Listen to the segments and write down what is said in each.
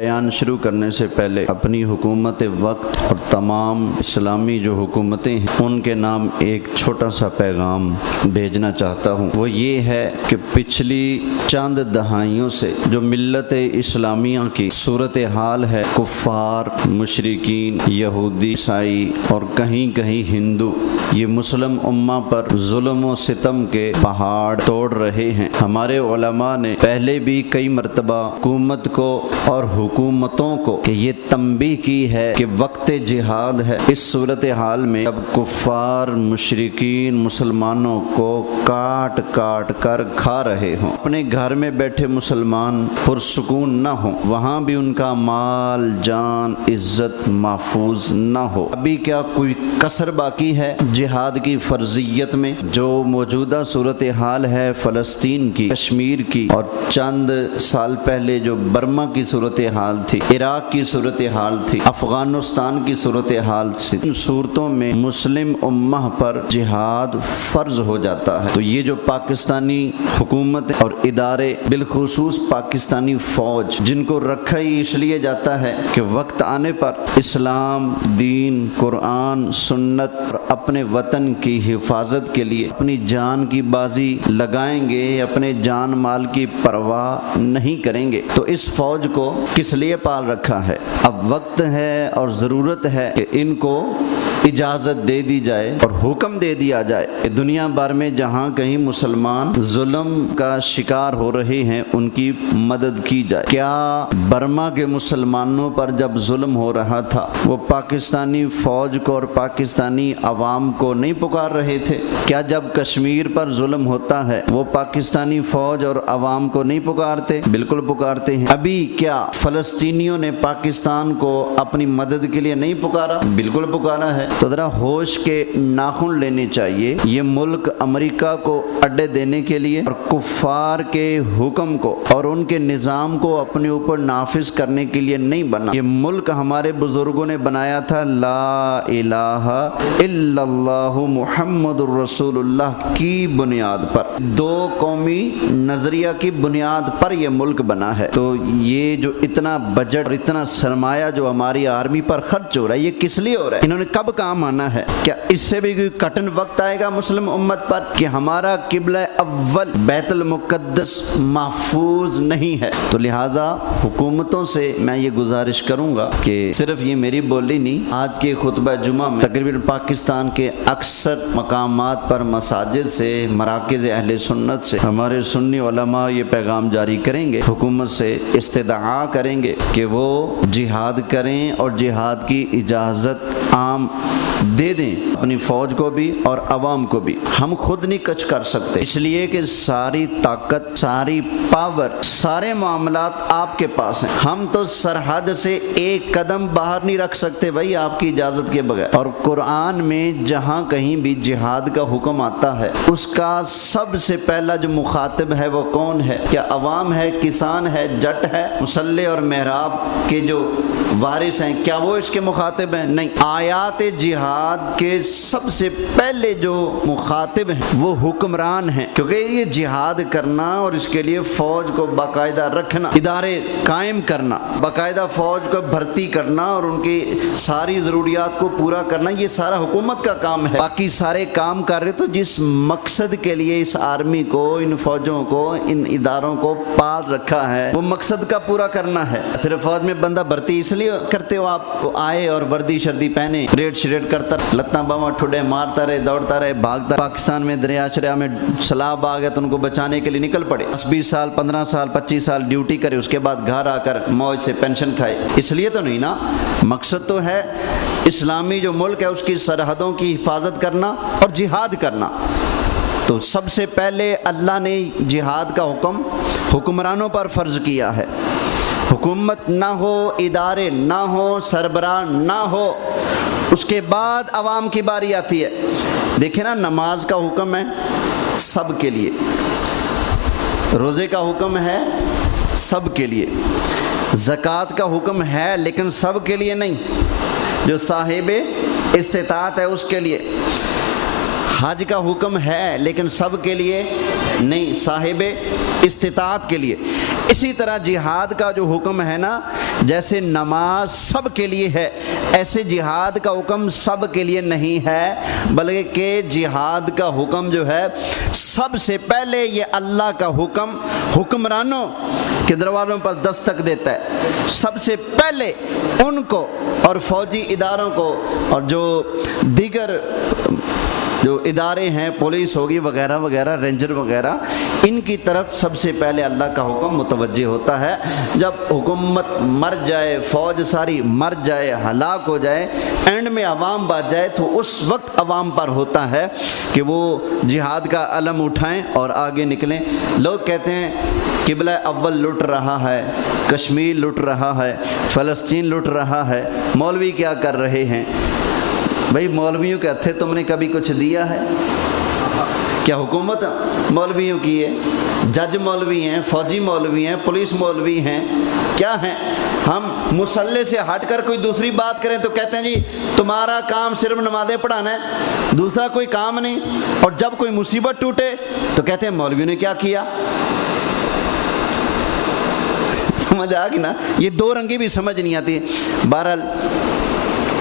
بیان شروع کرنے سے پہلے اپنی حکومت وقت اور تمام اسلامی جو حکومتیں ہیں ان کے نام ایک چھوٹا سا پیغام بھیجنا چاہتا ہوں۔ وہ یہ ہے کہ پچھلی چند دہائیوں سے جو ملت اسلامیہ کی صورتحال ہے، کفار، مشرکین، یہودی، عیسائی اور کہیں کہیں ہندو یہ مسلم امہ پر ظلم و ستم کے پہاڑ توڑ رہے ہیں۔ ہمارے علماء نے پہلے بھی کئی مرتبہ حکومت کو اور حکومتوں کو کہ یہ تنبیہ کی ہے کہ وقت جہاد ہے۔ اس صورتحال میں اب کفار، مشرکین مسلمانوں کو کاٹ کاٹ کر کھا رہے ہوں، اپنے گھر میں بیٹھے مسلمان پرسکون نہ ہوں، وہاں بھی ان کا مال، جان، عزت محفوظ نہ ہو۔ ابھی کیا کوئی کسر باقی ہے جہاد کی فرضیت میں؟ جو موجودہ صورتحال ہے فلسطین کی، کشمیر کی، اور چند سال پہلے جو برما کی صورتحال تھی، عراق کی صورتحال تھی، افغانستان کی صورتحال تھی، ان صورتوں میں مسلم امہ پر جہاد فرض ہو جاتا ہے۔ تو یہ جو پاکستانی حکومت اور ادارے، بالخصوص پاکستانی فوج، جن کو رکھا ہی اس لیے جاتا ہے کہ وقت آنے پر اسلام، دین، قرآن، سنت اور اپنے وطن کی حفاظت کے لیے اپنی جان کی بازی لگائیں گے، اپنے جان مال کی پرواہ نہیں کریں گے۔ تو اس فوج کو کس لیے پال رکھا ہے؟ اب وقت ہے اور ضرورت ہے کہ ان کو اجازت دے دی جائے اور حکم دے دیا جائے کہ دنیا بھر میں جہاں کہیں مسلمان ظلم کا شکار ہو رہے ہیں ان کی مدد کی جائے۔ کیا برما کے مسلمانوں پر جب ظلم ہو رہا تھا وہ پاکستانی فوج کو اور پاکستانی عوام کو نہیں پکار رہے تھے؟ کیا جب کشمیر پر ظلم ہوتا ہے وہ پاکستانی فوج اور عوام کو نہیں پکارتے؟ بالکل پکارتے ہیں۔ ابھی کیا فلسطینیوں نے پاکستان کو اپنی مدد کے لیے نہیں پکارا؟ بالکل پکارا ہے۔ تو ذرا ہوش کے ناخن لینے چاہیے۔ یہ ملک امریکہ کو اڈے دینے کے لیے اور کفار کے حکم کو اور ان کے نظام کو اپنے اوپر نافذ کرنے کے لیے نہیں بنا۔ یہ ملک ہمارے بزرگوں نے بنایا تھا لا الہ الا اللہ محمد الرسول اللہ کی بنیاد پر، دو قومی نظریہ کی بنیاد پر یہ ملک بنا ہے۔ تو یہ جو اتنا بجٹ اور اتنا سرمایہ جو ہماری آرمی پر خرچ ہو رہا ہے یہ کس لیے ہو رہا ہے؟ انہوں نے کب کام آنا ہے؟ کیا اس سے بھی کوئی کٹن وقت آئے گا مسلم امت پر کہ ہمارا قبلہ اول بیت المقدس محفوظ نہیں ہے؟ تو لہذا حکومتوں سے میں یہ گزارش کروں گا کہ صرف یہ میری بولی نہیں، آج کے خطبہ جمعہ میں تقریباً پاکستان کے اکثر مقامات پر مساجد سے، مراکز اہل سنت سے ہمارے سنی علماء یہ پیغام جاری کریں گے، حکومت سے استدعا کریں گے کہ وہ جہاد کریں اور جہاد کی اجازت عام دے دیں، اپنی فوج کو بھی اور عوام کو بھی۔ ہم خود نہیں کچھ کر سکتے، اس لیے کہ ساری طاقت، ساری پاور، سارے معاملات آپ کے پاس ہیں۔ ہم تو سرحد سے ایک قدم باہر نہیں رکھ سکتے بھائی آپ کی اجازت کے بغیر۔ اور قرآن میں جہاں کہیں بھی جہاد کا حکم آتا ہے اس کا سب سے پہلا جو مخاطب ہے وہ کون ہے؟ کیا عوام ہے، کسان ہے، جٹ ہے؟ مصلی اور محراب کے جو وارث ہیں کیا وہ اس کے مخاطب ہیں؟ نہیں۔ آیات جہاد کے سب سے پہلے جو مخاطب ہیں وہ حکمران ہیں، کیونکہ یہ جہاد کرنا اور اس کے لیے فوج کو باقاعدہ رکھنا، ادارے قائم کرنا، باقاعدہ فوج کو بھرتی کرنا اور ان کی ساری ضروریات کو پورا کرنا، یہ سارا حکومت کا کام ہے۔ باقی سارے کام کر رہے تو جس مقصد کے لیے اس آرمی کو، ان فوجوں کو، ان اداروں کو پال رکھا ہے وہ مقصد کا پورا کرنا ہے۔ صرف فوج میں بندہ بھرتی اس لیے کرتے ہو آپ کو آئے اور وردی شردی پہنے، ریڈ شریڈ کرتا، لتاں باواں ٹھڈے مارتا رہے، دوڑتا رہے، بھاگتا۔ پاکستان میں دریا شریا میں سیلاب آ گیا تو ان کو بچانے کے لیے نکل پڑے، 20 سال 15 سال 25 سال ڈیوٹی کرے، اس کے بعد گھر آ کر موج سے پینشن کھائے۔ اس لیے تو نہیں نا، مقصد تو ہے اسلامی جو ملک ہے اس کی سرحدوں کی حفاظت کرنا اور جہاد کرنا۔ تو سب سے پہلے اللہ نے جہاد کا حکم حکمرانوں پر فرض کیا ہے۔ حکومت نہ ہو، ادارے نہ ہو، سربراہ نہ ہو، اس کے بعد عوام کی باری آتی ہے۔ دیکھیں نا، نماز کا حکم ہے سب کے لیے، روزے کا حکم ہے سب کے لیے، زکوٰۃ کا حکم ہے لیکن سب کے لیے نہیں، جو صاحب استطاعت ہے اس کے لیے۔ حج کا حکم ہے لیکن سب کے لیے نہیں، صاحب استطاعت کے لیے۔ اسی طرح جہاد کا جو حکم ہے نا، جیسے نماز سب کے لیے ہے، ایسے جہاد کا حکم سب کے لیے نہیں ہے، بلکہ جہاد کا حکم جو ہے سب سے پہلے یہ اللہ کا حکم حکمرانوں کے دروازوں پر دستک دیتا ہے، سب سے پہلے ان کو اور فوجی اداروں کو اور جو دیگر جو ادارے ہیں، پولیس ہوگی وغیرہ وغیرہ، رینجر وغیرہ، ان کی طرف سب سے پہلے اللہ کا حکم متوجہ ہوتا ہے۔ جب حکومت مر جائے، فوج ساری مر جائے، ہلاک ہو جائے، اینڈ میں عوام بچ جائے، تو اس وقت عوام پر ہوتا ہے کہ وہ جہاد کا علم اٹھائیں اور آگے نکلیں۔ لوگ کہتے ہیں قبلہ اول لٹ رہا ہے، کشمیر لٹ رہا ہے، فلسطین لٹ رہا ہے، مولوی کیا کر رہے ہیں؟ بھئی مولویوں کے ہتھے تم نے کبھی کچھ دیا ہے؟ کیا حکومت مولویوں کی ہے؟ جج مولوی ہیں، فوجی مولوی ہیں، پولیس مولوی ہیں، کیا ہیں؟ ہم مسلح سے ہٹ کر کوئی دوسری بات کریں تو کہتے ہیں جی تمہارا کام صرف نمازیں پڑھانا ہے، دوسرا کوئی کام نہیں، اور جب کوئی مصیبت ٹوٹے تو کہتے ہیں مولویوں نے کیا کیا؟ سمجھ آ گئی نا؟ یہ دو رنگی بھی سمجھ نہیں آتی۔ بہرحال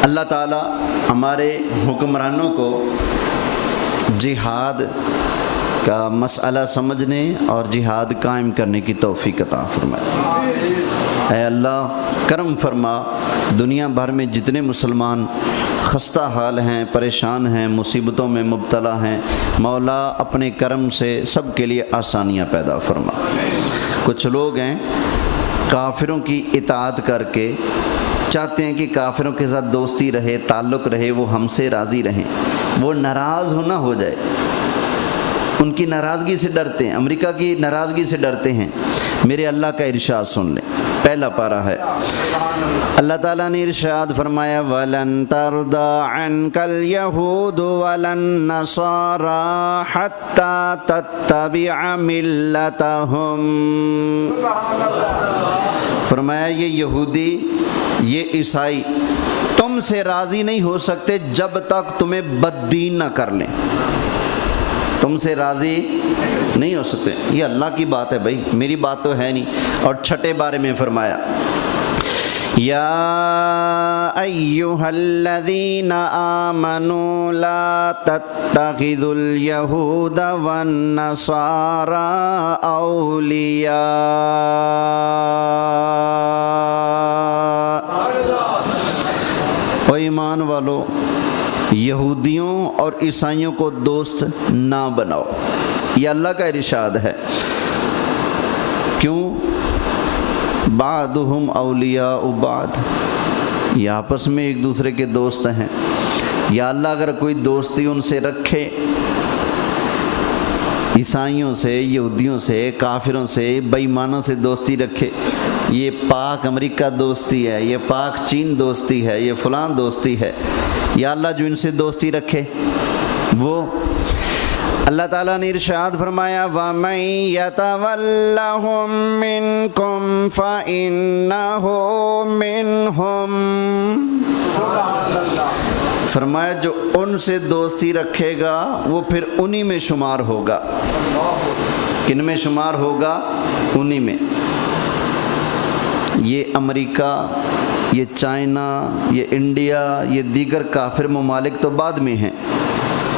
اللہ تعالیٰ ہمارے حکمرانوں کو جہاد کا مسئلہ سمجھنے اور جہاد قائم کرنے کی توفیق عطا فرمائے۔ اے اللہ کرم فرما، دنیا بھر میں جتنے مسلمان خستہ حال ہیں، پریشان ہیں، مصیبتوں میں مبتلا ہیں، مولا اپنے کرم سے سب کے لیے آسانیاں پیدا فرما۔ کچھ لوگ ہیں کافروں کی اطاعت کر کے چاہتے ہیں کہ کافروں کے ساتھ دوستی رہے، تعلق رہے، وہ ہم سے راضی رہیں، وہ ناراض ہونا ہو جائے، ان کی ناراضگی سے ڈرتے ہیں، امریکہ کی ناراضگی سے ڈرتے ہیں۔ میرے اللہ کا ارشاد سن لیں، پہلا پارہ ہے، اللہ تعالیٰ نے ارشاد فرمایا وَلَن تَرْضَىٰ عَنْكَ الْيَهُودُ وَلَا النَّصَارَىٰ حَتَّىٰ تَتَّبِعَ مِلَّتَهُمْ۔ فرمایا یہ یہودی، یہ عیسائی تم سے راضی نہیں ہو سکتے جب تک تمہیں بددین نہ کر لیں، تم سے راضی نہیں ہو سکتے۔ یہ اللہ کی بات ہے بھائی، میری بات تو ہے نہیں۔ اور چھٹے بارے میں فرمایا یا ایہا الذین آمنوا لا تتخذوا اليہود والنصارى اولیاء۔ او ایمان والو، یہودیوں اور عیسائیوں کو دوست نہ بناؤ، یہ اللہ کا ارشاد ہے۔ کیوں؟ بعضهم اولیاء بعض، یہ آپس میں ایک دوسرے کے دوست ہیں۔ یا اللہ اگر کوئی دوستی ان سے رکھے، عیسائیوں سے، یہودیوں سے، کافروں سے، بے ایمانوں سے دوستی رکھے، یہ پاک امریکہ دوستی ہے، یہ پاک چین دوستی ہے، یہ فلان دوستی ہے، یا اللہ جو ان سے دوستی رکھے وہ، اللہ تعالیٰ نے ارشاد فرمایا وَمَن يَتَوَلَّهُم مِّنكُمْ فَإِنَّهُ مِنْهُمْ۔ فرمایا جو ان سے دوستی رکھے گا وہ پھر انہی میں شمار ہوگا۔ کن میں شمار ہوگا؟ انہی میں۔ یہ امریکہ، یہ چائنا، یہ انڈیا، یہ دیگر کافر ممالک تو بعد میں ہیں،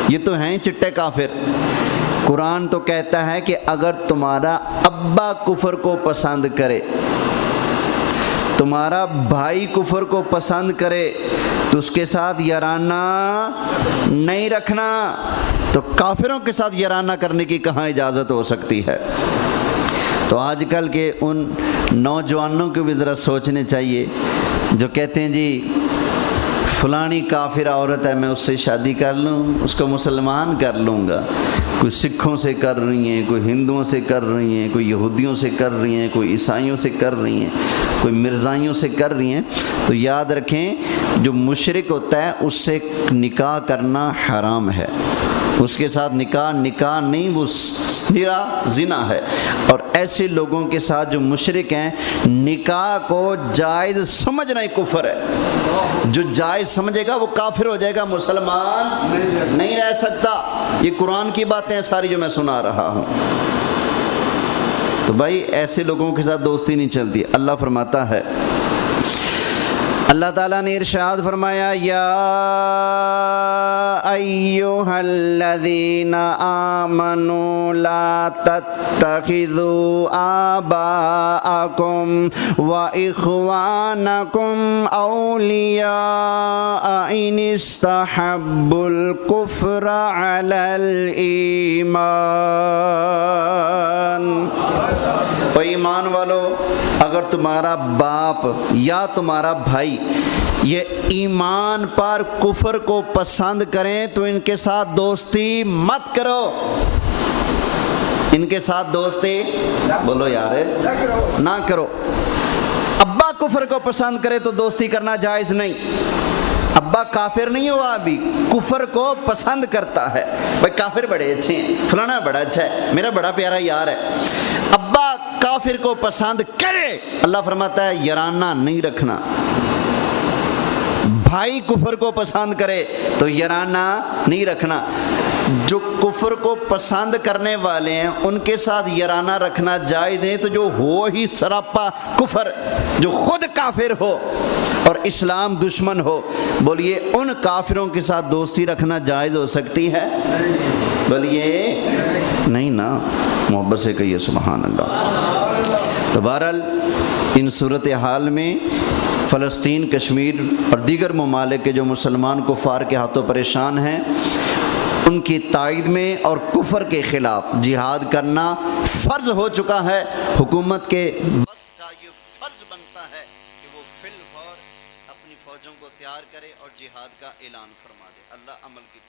یہ تو ہیں چٹے کافر۔ قرآن تو کہتا ہے کہ اگر تمہارا ابا کفر کو پسند کرے، تمہارا بھائی کفر کو پسند کرے تو اس کے ساتھ یارانہ نہیں رکھنا۔ تو کافروں کے ساتھ یارانہ کرنے کی کہاں اجازت ہو سکتی ہے؟ تو آج کل کے ان نوجوانوں کو بھی ذرا سوچنے چاہیے جو کہتے ہیں جی فلانی کافر عورت ہے، میں اس سے شادی کر لوں، اس کو مسلمان کر لوں گا۔ کوئی سکھوں سے کر رہی ہیں، کوئی ہندوؤں سے کر رہی ہیں، کوئی یہودیوں سے کر رہی ہیں، کوئی عیسائیوں سے کر رہی ہیں، کوئی مرزائیوں سے کر رہی ہیں۔ تو یاد رکھیں جو مشرک ہوتا ہے اس سے نکاح کرنا حرام ہے، اس کے ساتھ نکاح نہیں، وہ زنا ہے۔ اور ایسے لوگوں کے ساتھ جو مشرک ہیں نکاح کو جائز سمجھنا ہی کفر ہے۔ جو جائز سمجھے گا وہ کافر ہو جائے گا، مسلمان نہیں رہ سکتا۔ یہ قرآن کی باتیں ہیں ساری جو میں سنا رہا ہوں۔ تو بھائی ایسے لوگوں کے ساتھ دوستی نہیں چلتی۔ اللہ فرماتا ہے، اللہ تعالیٰ نے ارشاد فرمایا، یا ایھا الذین آمنوا لا تتخذوا آباءکم واخوانکم اولیاء ان استحبوا الکفر علی الایمان۔ تو ایمان والو، اگر تمہارا باپ یا تمہارا بھائی یہ ایمان پر کفر کو پسند کریں تو ان کے ساتھ دوستی مت کرو، ان کے ساتھ دوستی بولو یار نہ کرو۔ ابا کفر کو پسند کرے تو دوستی کرنا جائز نہیں۔ ابا کافر نہیں ہوا، ابھی کفر کو پسند کرتا ہے، بھائی کافر بڑے اچھے ہیں، فلانا بڑا اچھا ہے، میرا بڑا پیارا یار ہے۔ ابا کافر کو پسند کرے، اللہ فرماتا ہے یارانہ نہیں رکھنا۔ بھائی کفر کو پسند کرے تو یارانہ نہیں رکھنا۔ جو کفر کو پسند کرنے والے ہیں ان کے ساتھ یارانہ رکھنا جائز نہیں، تو جو ہو ہی سراپا کفر، جو خود کافر ہو اور اسلام دشمن ہو، بولیے ان کافروں کے ساتھ دوستی رکھنا جائز ہو سکتی ہے؟ بولیے نہیں نا، محبت سے کہیے سبحان اللہ۔ تو بہرحال ان صورتحال میں فلسطین، کشمیر اور دیگر ممالک کے جو مسلمان کفار کے ہاتھوں پریشان ہیں، ان کی تائید میں اور کفر کے خلاف جہاد کرنا فرض ہو چکا ہے۔ حکومت کے وقت کا یہ فرض بنتا ہے کہ وہ فی الفور اپنی فوجوں کو تیار کرے اور جہاد کا اعلان فرما دے۔ اللہ عمل کی